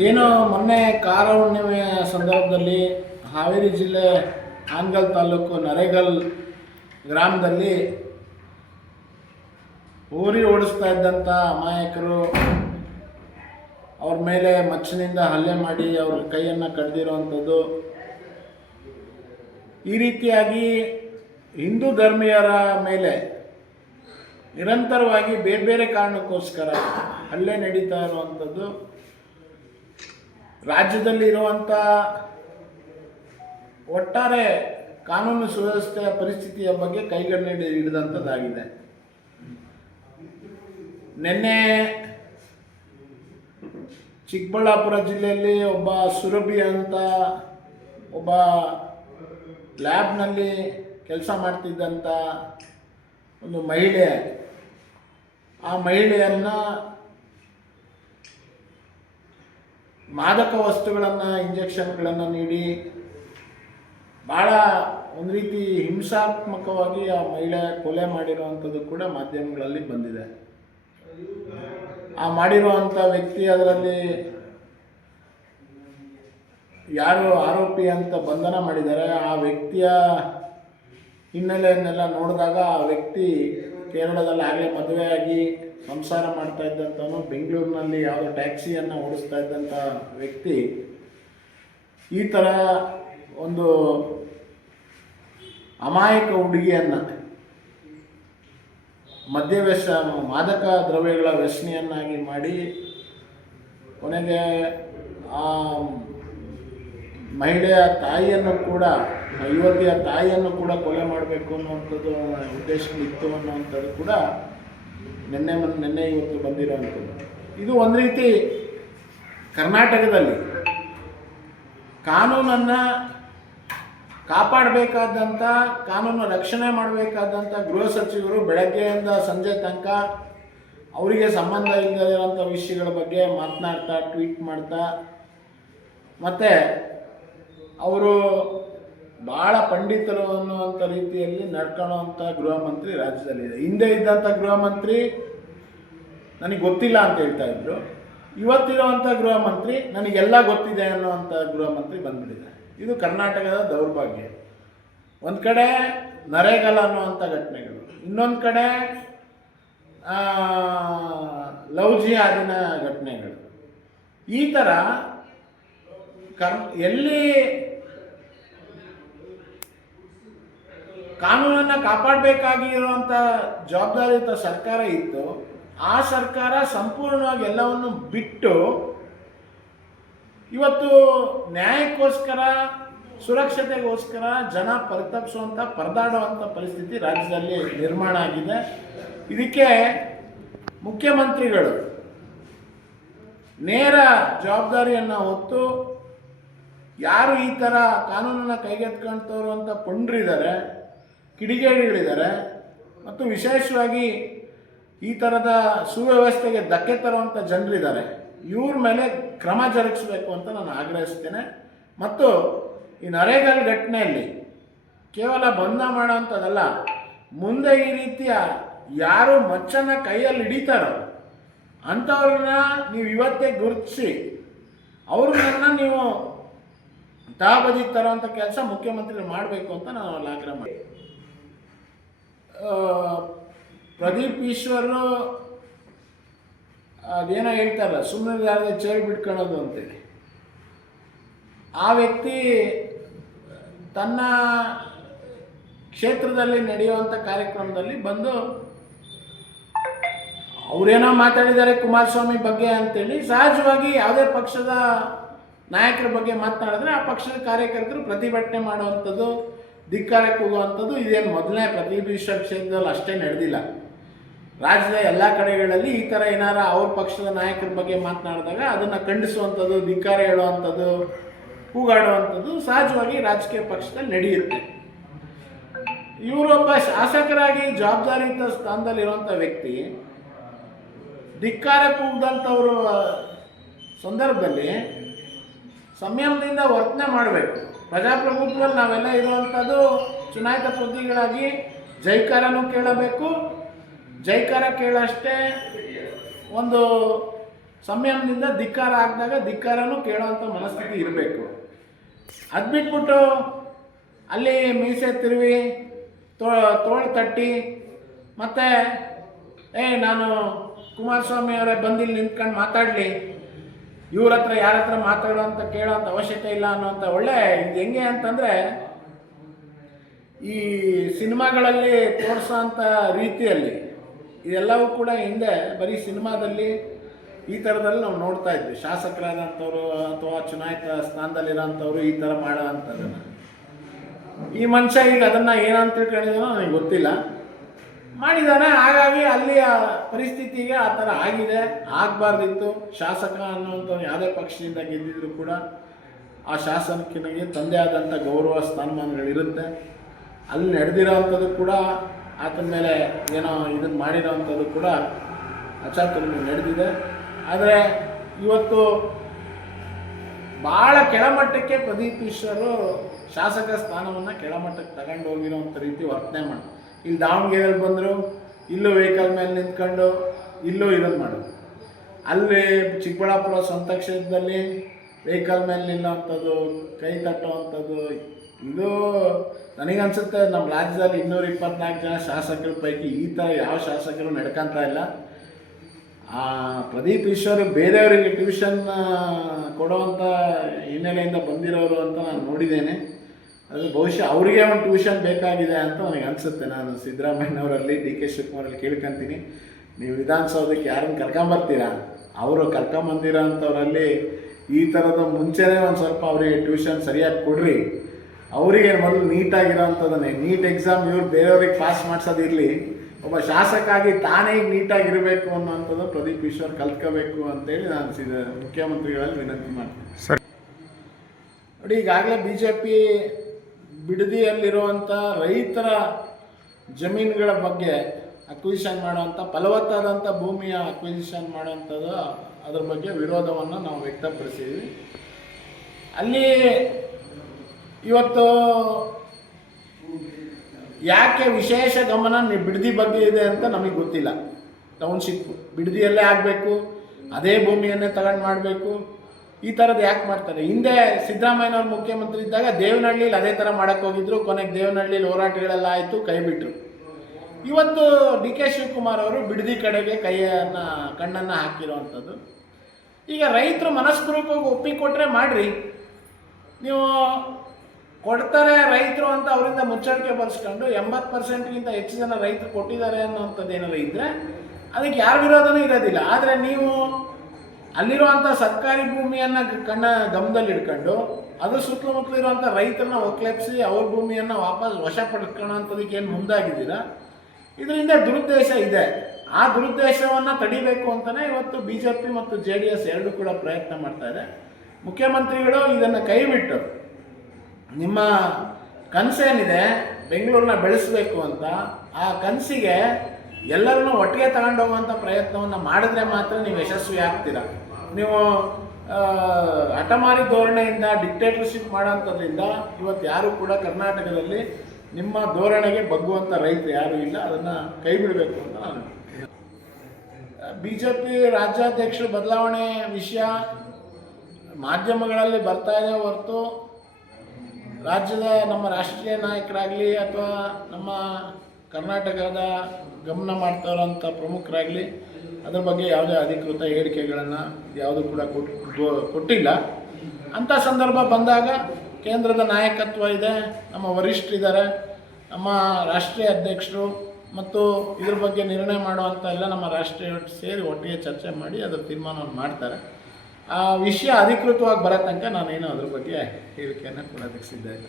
ಏನು ಮೊನ್ನೆ ಕಾರ ಹುಣ್ಣಿಮೆಯ ಸಂದರ್ಭದಲ್ಲಿ ಹಾವೇರಿ ಜಿಲ್ಲೆ ಹಾನಗಲ್ ತಾಲೂಕು ನರೇಗಲ್ ಗ್ರಾಮದಲ್ಲಿ ಹೋರಿ ಓಡಿಸ್ತಾ ಇದ್ದಂಥ ಅಮಾಯಕರು ಅವ್ರ ಮೇಲೆ ಮಚ್ಚಿನಿಂದ ಹಲ್ಲೆ ಮಾಡಿ ಅವ್ರ ಕೈಯನ್ನು ಕಡ್ದಿರುವಂಥದ್ದು, ಈ ರೀತಿಯಾಗಿ ಹಿಂದೂ ಧರ್ಮೀಯರ ಮೇಲೆ ನಿರಂತರವಾಗಿ ಬೇರೆ ಬೇರೆ ಕಾರಣಕ್ಕೋಸ್ಕರ ಹಲ್ಲೆ ನಡೀತಾ ಇರುವಂಥದ್ದು ರಾಜ್ಯದಲ್ಲಿರುವಂಥ ಒಟ್ಟಾರೆ ಕಾನೂನು ಸುವ್ಯವಸ್ಥೆಯ ಪರಿಸ್ಥಿತಿಯ ಬಗ್ಗೆ ಕೈಗನ್ನಡಿ ಹಿಡಿದಂಥದ್ದಾಗಿದೆ. ನಿನ್ನೆ ಚಿಕ್ಕಬಳ್ಳಾಪುರ ಜಿಲ್ಲೆಯಲ್ಲಿ ಒಬ್ಬ ಸುರಭಿ ಅಂತ ಒಬ್ಬ ಲ್ಯಾಬ್ನಲ್ಲಿ ಕೆಲಸ ಮಾಡ್ತಿದ್ದಂಥ ಒಂದು ಮಹಿಳೆ, ಆ ಮಹಿಳೆಯನ್ನು ಮಾದಕ ವಸ್ತುಗಳನ್ನು ಇಂಜೆಕ್ಷನ್ಗಳನ್ನು ನೀಡಿ ಭಾಳ ಒಂದು ರೀತಿ ಹಿಂಸಾತ್ಮಕವಾಗಿ ಆ ಮಹಿಳೆ ಕೊಲೆ ಮಾಡಿರುವಂಥದ್ದು ಕೂಡ ಮಾಧ್ಯಮಗಳಲ್ಲಿ ಬಂದಿದೆ. ಆ ಮಾಡಿರುವಂಥ ವ್ಯಕ್ತಿ ಅದರಲ್ಲಿ ಯಾರು ಆರೋಪಿ ಅಂತ ಬಂಧನ ಮಾಡಿದ್ದಾರೆ, ಆ ವ್ಯಕ್ತಿಯ ಹಿನ್ನೆಲೆಯನ್ನೆಲ್ಲ ನೋಡಿದಾಗ ಆ ವ್ಯಕ್ತಿ ಕೇರಳದಲ್ಲಿ ಆಗಲೇ ಮದುವೆಯಾಗಿ ಸಂಸಾರ ಮಾಡ್ತಾ ಇದ್ದಂಥವನು, ಬೆಂಗಳೂರಿನಲ್ಲಿ ಯಾವುದೋ ಟ್ಯಾಕ್ಸಿಯನ್ನು ಓಡಿಸ್ತಾ ಇದ್ದಂಥ ವ್ಯಕ್ತಿ ಈ ಥರ ಒಂದು ಅಮಾಯಕ ಹುಡುಗಿಯನ್ನು ಮಾದಕ ದ್ರವ್ಯಗಳ ವ್ಯಸನಿಯನ್ನಾಗಿ ಮಾಡಿ ಕೊನೆಗೆ ಆ ಮಹಿಳೆಯ ತಾಯಿಯನ್ನು ಕೂಡ, ಯುವತಿಯ ತಾಯಿಯನ್ನು ಕೂಡ ಕೊಲೆ ಮಾಡಬೇಕು ಅನ್ನುವಂಥದ್ದು ಉದ್ದೇಶಗಳಿತ್ತು ಅನ್ನುವಂಥದ್ದು ಕೂಡ ನಿನ್ನೆ ಇವತ್ತು ಬಂದಿರುವಂಥದ್ದು. ಇದು ಒಂದು ರೀತಿ ಕರ್ನಾಟಕದಲ್ಲಿ ಕಾನೂನನ್ನು ಕಾಪಾಡಬೇಕಾದಂಥ, ಕಾನೂನು ರಕ್ಷಣೆ ಮಾಡಬೇಕಾದಂಥ ಗೃಹ ಸಚಿವರು ಬೆಳಗ್ಗೆಯಿಂದ ಸಂಜೆ ತನಕ ಅವರಿಗೆ ಸಂಬಂಧ ಇಲ್ಲದಿರೋಂಥ ವಿಷಯಗಳ ಬಗ್ಗೆ ಮಾತನಾಡ್ತಾ, ಟ್ವೀಟ್ ಮಾಡ್ತಾ, ಮತ್ತು ಅವರು ಭಾಳ ಪಂಡಿತರು ಅನ್ನುವಂಥ ರೀತಿಯಲ್ಲಿ ನಡ್ಕೊಳ್ಳೋವಂಥ ಗೃಹ ಮಂತ್ರಿ ರಾಜ್ಯದಲ್ಲಿದೆ. ಹಿಂದೆ ಇದ್ದಂಥ ಗೃಹ ಮಂತ್ರಿ ನನಗೆ ಗೊತ್ತಿಲ್ಲ ಅಂತ ಹೇಳ್ತಾ ಇದ್ರು, ಇವತ್ತಿರುವಂಥ ಗೃಹ ಮಂತ್ರಿ ನನಗೆಲ್ಲ ಗೊತ್ತಿದೆ ಅನ್ನುವಂಥ ಗೃಹ ಮಂತ್ರಿ ಬಂದ್ಬಿಟ್ಟಿದೆ. ಇದು ಕರ್ನಾಟಕದ ದೌರ್ಭಾಗ್ಯ. ಒಂದು ಕಡೆ ನರೇಗಲ್ ಅನ್ನುವಂಥ ಘಟನೆಗಳು, ಇನ್ನೊಂದು ಕಡೆ ಲವ್ ಜಿಹಾದಿನ ಘಟನೆಗಳು. ಈ ಥರ ಎಲ್ಲಿ ಕಾನೂನನ್ನು ಕಾಪಾಡಬೇಕಾಗಿರುವಂಥ ಜವಾಬ್ದಾರಿಯುತ ಸರ್ಕಾರ ಇತ್ತು, ಆ ಸರ್ಕಾರ ಸಂಪೂರ್ಣವಾಗಿ ಎಲ್ಲವನ್ನು ಬಿಟ್ಟು ಇವತ್ತು ನ್ಯಾಯಕ್ಕೋಸ್ಕರ, ಸುರಕ್ಷತೆಗೋಸ್ಕರ ಜನ ಪರಿತಪಿಸುವಂಥ, ಪರದಾಡುವಂಥ ಪರಿಸ್ಥಿತಿ ರಾಜ್ಯದಲ್ಲಿ ನಿರ್ಮಾಣ ಆಗಿದೆ. ಇದಕ್ಕೆ ಮುಖ್ಯಮಂತ್ರಿಗಳು ನೇರ ಜವಾಬ್ದಾರಿಯನ್ನು ಹೊತ್ತು ಯಾರು ಈ ಥರ ಕಾನೂನನ್ನು ಕೈಗೆತ್ಕೊಳ್ತವ್ರು ಅಂತ ಪುಂಡ್ರಿದ್ದಾರೆ, ಕಿಡಿಗೇಡಿಗಳಿದ್ದಾರೆ, ಮತ್ತು ವಿಶೇಷವಾಗಿ ಈ ಥರದ ಸುವ್ಯವಸ್ಥೆಗೆ ಧಕ್ಕೆ ತರುವಂಥ ಜನರಿದ್ದಾರೆ, ಇವ್ರ ಮೇಲೆ ಕ್ರಮ ಜರುಗಿಸಬೇಕು ಅಂತ ನಾನು ಆಗ್ರಹಿಸ್ತೇನೆ. ಮತ್ತು ಈ ನರೇಗಲ್ ಘಟನೆಯಲ್ಲಿ ಕೇವಲ ಬಂಧ ಮಾಡೋವಂಥದ್ದಲ್ಲ, ಮುಂದೆ ಈ ರೀತಿಯ ಯಾರು ಮಚ್ಚನ್ನು ಕೈಯಲ್ಲಿ ಹಿಡಿತಾರೋ ಅಂಥವ್ರನ್ನ ನೀವು ಇವತ್ತೇ ಗುರುತಿಸಿ ಅವ್ರನ್ನ ನೀವು ತಾಬದಿ ತರೋವಂಥ ಕೆಲಸ ಮುಖ್ಯಮಂತ್ರಿಗಳು ಮಾಡಬೇಕು ಅಂತ ನಾನು ಅಲ್ಲಿ ಆಗ್ರಹ ಮಾಡಿ. ಪ್ರದೀಪ್ ಈಶ್ವರು ಅದೇನೋ ಹೇಳ್ತಾರಲ್ಲ, ಸುಮ್ಮನೆ ಯಾರಿಗೆ ಚೇರ್ ಬಿಟ್ಕೊಳ್ಳೋದು ಅಂತೇಳಿ, ಆ ವ್ಯಕ್ತಿ ತನ್ನ ಕ್ಷೇತ್ರದಲ್ಲಿ ನಡೆಯುವಂಥ ಕಾರ್ಯಕ್ರಮದಲ್ಲಿ ಬಂದು ಅವರೇನೋ ಮಾತಾಡಿದ್ದಾರೆ ಕುಮಾರಸ್ವಾಮಿ ಬಗ್ಗೆ ಅಂತೇಳಿ, ಸಹಜವಾಗಿ ಯಾವುದೇ ಪಕ್ಷದ ನಾಯಕರ ಬಗ್ಗೆ ಮಾತನಾಡಿದ್ರೆ ಆ ಪಕ್ಷದ ಕಾರ್ಯಕರ್ತರು ಪ್ರತಿಭಟನೆ ಮಾಡುವಂಥದ್ದು, ಧಿಕ್ಕಾರಕ್ಕೆ ಹೋಗುವಂಥದ್ದು ಇದೇನು ಮೊದಲನೇ ಪ್ರದೀಪ್ ಈಶ್ವರ್ ಕ್ಷೇತ್ರದಲ್ಲಿ ಅಷ್ಟೇ ನಡೆದಿಲ್ಲ. ರಾಜ್ಯದ ಎಲ್ಲ ಕಡೆಗಳಲ್ಲಿ ಈ ಥರ ಏನಾರ ಅವ್ರ ಪಕ್ಷದ ನಾಯಕರ ಬಗ್ಗೆ ಮಾತನಾಡಿದಾಗ ಅದನ್ನು ಖಂಡಿಸುವಂಥದ್ದು, ಧಿಕ್ಕಾರ ಹೇಳುವಂಥದ್ದು, ಕೂಗಾಡುವಂಥದ್ದು ಸಹಜವಾಗಿ ರಾಜಕೀಯ ಪಕ್ಷದಲ್ಲಿ ನಡೆಯುತ್ತೆ. ಇವರೊಬ್ಬ ಶಾಸಕರಾಗಿ ಜವಾಬ್ದಾರಿಯುತ ಸ್ಥಾನದಲ್ಲಿರುವಂಥ ವ್ಯಕ್ತಿ ಧಿಕ್ಕಾರ ಕೂಗದಂಥವ್ರ ಸಂದರ್ಭದಲ್ಲಿ ಸಂಯಮದಿಂದ ವರ್ತನೆ ಮಾಡಬೇಕು. ಪ್ರಜಾಪ್ರಭುತ್ವದಲ್ಲಿ ನಾವೆಲ್ಲ ಇರುವಂಥದ್ದು ಚುನಾಯಿತ ಪ್ರತಿನಿಧಿಗಳಾಗಿ ಜೈಕಾರನೂ ಕೇಳಬೇಕು, ಜೈಕಾರ ಕೇಳಷ್ಟೇ ಒಂದು ಸಂಯಮದಿಂದ ಧಿಕ್ಕಾರ ಆಗಿದಾಗ ಧಿಕ್ಕಾರನೂ ಕೇಳೋವಂಥ ಮನಸ್ಥಿತಿ ಇರಬೇಕು. ಅದು ಬಿಟ್ಬಿಟ್ಟು ಅಲ್ಲಿ ಮೀಸೆ ತಿರುವಿ ತೋಳು ತಟ್ಟಿ ಮತ್ತು ನಾನು ಕುಮಾರಸ್ವಾಮಿ ಅವರೇ ಬಂದಿಲ್ಲಿ ನಿಂತ್ಕೊಂಡು ಮಾತಾಡಲಿ, ಇವ್ರ ಹತ್ರ ಯಾರ ಹತ್ರ ಮಾತಾಡೋ ಅಂತ ಕೇಳೋಂಥ ಅವಶ್ಯಕತೆ ಇಲ್ಲ ಅನ್ನೋಂಥ ಒಳ್ಳೆ ಇದು ಹೆಂಗೆ ಅಂತಂದರೆ, ಈ ಸಿನಿಮಾಗಳಲ್ಲಿ ತೋರಿಸೋಂಥ ರೀತಿಯಲ್ಲಿ ಇದೆಲ್ಲವೂ ಕೂಡ ಹಿಂದೆ ಬರೀ ಸಿನಿಮಾದಲ್ಲಿ ಈ ಥರದಲ್ಲಿ ನಾವು ನೋಡ್ತಾ ಇದ್ವಿ. ಶಾಸಕರಾದಂಥವ್ರು ಅಥವಾ ಚುನಾಯಿತ ಸ್ಥಾನದಲ್ಲಿರೋಂಥವ್ರು ಈ ಥರ ಮಾಡೋ ಅಂಥದ್ದನ್ನು. ಈ ಮನುಷ್ಯ ಈಗ ಅದನ್ನು ಏನಂತ ತಿಳ್ಕೊಂಡಿದ್ದಾನೋ ನನಗೆ ಗೊತ್ತಿಲ್ಲ, ಮಾಡಿದ್ದಾನೆ. ಹಾಗಾಗಿ ಅಲ್ಲಿಯ ಪರಿಸ್ಥಿತಿಗೆ ಆ ಥರ ಆಗಿದೆ. ಆಗಬಾರ್ದಿತ್ತು. ಶಾಸಕ ಅನ್ನುವಂಥವ್ನು ಯಾವುದೇ ಪಕ್ಷದಿಂದ ಗೆದ್ದಿದ್ರು ಕೂಡ ಆ ಶಾಸಕನಿಗೆ ತಂದೆ ಆದಂಥ ಗೌರವ ಸ್ಥಾನಮಾನಗಳಿರುತ್ತೆ. ಅಲ್ಲಿ ನಡೆದಿರೋವಂಥದ್ದು ಕೂಡ ಆತನ ಮೇಲೆ ಏನೋ ಇದನ್ನು ಮಾಡಿರೋವಂಥದ್ದು ಕೂಡ ಅಚಾತುರ್ಯ ನಡೆದಿದೆ. ಆದರೆ ಇವತ್ತು ಭಾಳ ಕೆಳಮಟ್ಟಕ್ಕೆ ಪ್ರದೀಪ್ ಈಶ್ವರು ಶಾಸಕ ಸ್ಥಾನವನ್ನು ಕೆಳಮಟ್ಟಕ್ಕೆ ತಗೊಂಡು ಹೋಗಿರೋವಂಥ ರೀತಿ ವರ್ತನೆ ಮಾಡಿ, ಇಲ್ಲಿ ದಾವಣಗೆರೆಯಲ್ಲಿ ಬಂದರು, ಇಲ್ಲೂ ವೆಹಿಕಲ್ ಮೇಲೆ ನಿಂತ್ಕೊಂಡು ಇಲ್ಲೂ ಇದನ್ನು ಮಾಡೋದು, ಅಲ್ಲಿ ಚಿಕ್ಕಬಳ್ಳಾಪುರ ಸ್ವಂತ ಕ್ಷೇತ್ರದಲ್ಲಿ ವೆಹಿಕಲ್ ಮೇಲೆ ನಿಲ್ಲೋವಂಥದ್ದು, ಕೈ ತಟ್ಟುವಂಥದ್ದು. ಇದು ನನಗನ್ಸುತ್ತೆ ನಮ್ಮ ರಾಜ್ಯದಲ್ಲಿ 224 ಜನ ಶಾಸಕರ ಪೈಕಿ ಈ ಥರ ಯಾವ ಶಾಸಕರು ನಡ್ಕೊತ ಇಲ್ಲ. ಪ್ರದೀಪ್ ಈಶ್ವರ್ ಬೇರೆಯವರಿಗೆ ಟ್ಯೂಷನ್ ಕೊಡುವಂಥ ಹಿನ್ನೆಲೆಯಿಂದ ಬಂದಿರೋರು ಅಂತ ನಾನು ನೋಡಿದ್ದೇನೆ. ಅದು ಬಹುಶಃ ಅವರಿಗೆ ಒಂದು ಟ್ಯೂಷನ್ ಬೇಕಾಗಿದೆ ಅಂತ ನನಗೆ ಅನಿಸುತ್ತೆ. ನಾನು ಸಿದ್ದರಾಮಯ್ಯನವರಲ್ಲಿ, ಡಿ ಕೆ ಶಿವಕುಮಾರಲ್ಲಿ ಕೇಳ್ಕೊತೀನಿ, ನೀವು ವಿಧಾನಸೌಧಕ್ಕೆ ಯಾರನ್ನು ಕರ್ಕೊಂಬರ್ತೀರಾ, ಅವರು ಕರ್ಕೊಂಬಂದಿರೋ ಅಂಥವರಲ್ಲಿ ಈ ಥರದ ಮುಂಚೆನೇ ಒಂದು ಸ್ವಲ್ಪ ಅವರಿಗೆ ಟ್ಯೂಷನ್ ಸರಿಯಾಗಿ ಕೊಡ್ರಿ. ಅವರಿಗೆ ಮೊದಲು ನೀಟಾಗಿರೋ ಅಂಥದ್ದನ್ನೇ, ನೀಟ್ ಎಕ್ಸಾಮ್ ಇವ್ರು ಬೇರೆಯವ್ರಿಗೆ ಪಾಸ್ ಮಾಡಿಸೋದಿರಲಿ, ಒಬ್ಬ ಶಾಸಕ ಆಗಿ ತಾನೇ ನೀಟಾಗಿರಬೇಕು ಅನ್ನೋಂಥದ್ದು ಪ್ರದೀಪ್ ಈಶ್ವರ್ ಕಲ್ತ್ಕೋಬೇಕು ಅಂತೇಳಿ ನಾನು ಮುಖ್ಯಮಂತ್ರಿಗಳಲ್ಲಿ ವಿನಂತಿ ಮಾಡ್ತೀನಿ. ಸರಿ ನೋಡಿ, ಈಗಾಗಲೇ BJP ಬಿಡದಿಯಲ್ಲಿರುವಂಥ ರೈತರ ಜಮೀನುಗಳ ಬಗ್ಗೆ ಅಕ್ವಿಸಿಷನ್ ಮಾಡುವಂಥ, ಫಲವತ್ತಾದಂಥ ಭೂಮಿಯ ಅಕ್ವಿಸಿಷನ್ ಮಾಡುವಂಥದ್ದು, ಅದ್ರ ಬಗ್ಗೆ ವಿರೋಧವನ್ನು ನಾವು ವ್ಯಕ್ತಪಡಿಸಿದ್ವಿ. ಅಲ್ಲಿ ಇವತ್ತು ಯಾಕೆ ವಿಶೇಷ ಗಮನ ಬಿಡದಿ ಬಗ್ಗೆ ಇದೆ ಅಂತ ನಮಗೆ ಗೊತ್ತಿಲ್ಲ. ಟೌನ್ಶಿಪ್ ಬಿಡದಿಯಲ್ಲೇ ಆಗಬೇಕು, ಅದೇ ಭೂಮಿಯನ್ನೇ ತಗೊಂಡು ಮಾಡಬೇಕು, ಈ ಥರದ್ದು ಯಾಕೆ ಮಾಡ್ತಾರೆ? ಹಿಂದೆ ಸಿದ್ದರಾಮಯ್ಯನವ್ರು ಮುಖ್ಯಮಂತ್ರಿ ಇದ್ದಾಗ ದೇವನಹಳ್ಳಿಲಿ ಅದೇ ಥರ ಮಾಡೋಕ್ಕೆ ಹೋಗಿದ್ರು. ಕೊನೆಗೆ ದೇವನಹಳ್ಳಿಲಿ ಹೋರಾಟಗಳೆಲ್ಲ ಆಯಿತು, ಕೈ ಬಿಟ್ಟರು. ಇವತ್ತು ಡಿ ಕೆ ಶಿವಕುಮಾರ್ ಅವರು ಬಿಡದಿ ಕಡೆಗೆ ಕಣ್ಣನ್ನು ಹಾಕಿರೋವಂಥದ್ದು. ಈಗ ರೈತರು ಮನಸ್ಪೂರ್ವಕವಾಗಿ ಒಪ್ಪಿಕೊಟ್ರೆ ಮಾಡಿರಿ, ನೀವು ಕೊಡ್ತಾರೆ ರೈತರು ಅಂತ ಅವರಿಂದ ಮುಚ್ಚಳಿಕೆ ಬರೆಸ್ಕೊಂಡು 80%ಗಿಂತ ಹೆಚ್ಚು ಜನ ರೈತರು ಕೊಟ್ಟಿದ್ದಾರೆ ಅನ್ನೋಂಥದ್ದು ಏನಾದ್ರು ಇದ್ದರೆ ಅದಕ್ಕೆ ಯಾರ ವಿರೋಧನೂ ಇರೋದಿಲ್ಲ. ಆದರೆ ನೀವು ಅಲ್ಲಿರುವಂಥ ಸರ್ಕಾರಿ ಭೂಮಿಯನ್ನು ಗಮನದಲ್ಲಿ ಇಟ್ಕೊಂಡು ಅದ್ರ ಸುತ್ತಮುತ್ತಲು ಇರುವಂಥ ರೈತರನ್ನ ಒಕ್ಲೆಪ್ಸಿ ಅವ್ರ ಭೂಮಿಯನ್ನು ವಾಪಸ್ ವಶಪಡ್ಕೊಳ್ಳೋಂಥದಕ್ಕೆ ಏನು ಮುಂದಾಗಿದ್ದೀರಾ, ಇದರಿಂದ ದುರುದ್ದೇಶ ಇದೆ. ಆ ದುರುದ್ದೇಶವನ್ನು ತಡಿಬೇಕು ಅಂತಲೇ ಇವತ್ತು BJP ಮತ್ತು JDS ಎರಡೂ ಕೂಡ ಪ್ರಯತ್ನ ಮಾಡ್ತಾ ಇದೆ. ಮುಖ್ಯಮಂತ್ರಿಗಳು ಇದನ್ನು ಕೈಬಿಟ್ಟು ನಿಮ್ಮ ಕನಸೇನಿದೆ ಬೆಂಗಳೂರನ್ನ ಬೆಳೆಸಬೇಕು ಅಂತ, ಆ ಕನಸಿಗೆ ಎಲ್ಲರನ್ನೂ ಒಟ್ಟಿಗೆ ತಗೊಂಡೋಗುವಂಥ ಪ್ರಯತ್ನವನ್ನು ಮಾಡಿದ್ರೆ ಮಾತ್ರ ನೀವು ಯಶಸ್ವಿ ಆಗ್ತೀರ. ನೀವು ಹಠಮಾರಿ ಧೋರಣೆಯಿಂದ ಡಿಕ್ಟೇಟರ್ಶಿಪ್ ಮಾಡೋಂಥದ್ರಿಂದ ಇವತ್ತು ಯಾರೂ ಕೂಡ ಕರ್ನಾಟಕದಲ್ಲಿ ನಿಮ್ಮ ಧೋರಣೆಗೆ ಬಗ್ಗುವಂಥ ರೈತರು ಯಾರೂ ಇಲ್ಲ. ಅದನ್ನು ಕೈ ಬಿಡಬೇಕು ಅಂತ ನಾನು BJP ರಾಜ್ಯಾಧ್ಯಕ್ಷರು ಬದಲಾವಣೆ ವಿಷಯ ಮಾಧ್ಯಮಗಳಲ್ಲಿ ಬರ್ತಾ ಇದೆ ಹೊರತು ರಾಜ್ಯದ ನಮ್ಮ ರಾಷ್ಟ್ರೀಯ ನಾಯಕರಾಗಲಿ ಅಥವಾ ನಮ್ಮ ಕರ್ನಾಟಕದ ಗಮನ ಮಾಡ್ತಾ ಇರೋಂಥ ಪ್ರಮುಖರಾಗಲಿ ಅದ್ರ ಬಗ್ಗೆ ಯಾವುದೇ ಅಧಿಕೃತ ಹೇಳಿಕೆಗಳನ್ನು ಯಾವುದೂ ಕೂಡ ಕೊಟ್ಟಿಲ್ಲ. ಅಂಥ ಸಂದರ್ಭ ಬಂದಾಗ ಕೇಂದ್ರದ ನಾಯಕತ್ವ ಇದೆ, ನಮ್ಮ ವರಿಷ್ಠರಿದ್ದಾರೆ, ನಮ್ಮ ರಾಷ್ಟ್ರೀಯ ಅಧ್ಯಕ್ಷರು ಮತ್ತು ಇದ್ರ ಬಗ್ಗೆ ನಿರ್ಣಯ ಮಾಡುವಂಥ ಎಲ್ಲ ನಮ್ಮ ರಾಷ್ಟ್ರೀಯ ಸೇರಿ ಒಟ್ಟಿಗೆ ಚರ್ಚೆ ಮಾಡಿ ಅದರ ತೀರ್ಮಾನವನ್ನು ಮಾಡ್ತಾರೆ. ಆ ವಿಷಯ ಅಧಿಕೃತವಾಗಿ ಬರೋ ತನಕ ನಾನೇನು ಅದ್ರ ಬಗ್ಗೆ ಹೇಳಿಕೆಯನ್ನು ಕೊಡೋದಕ್ಕೆ ಸಿದ್ಧ ಇಲ್ಲ.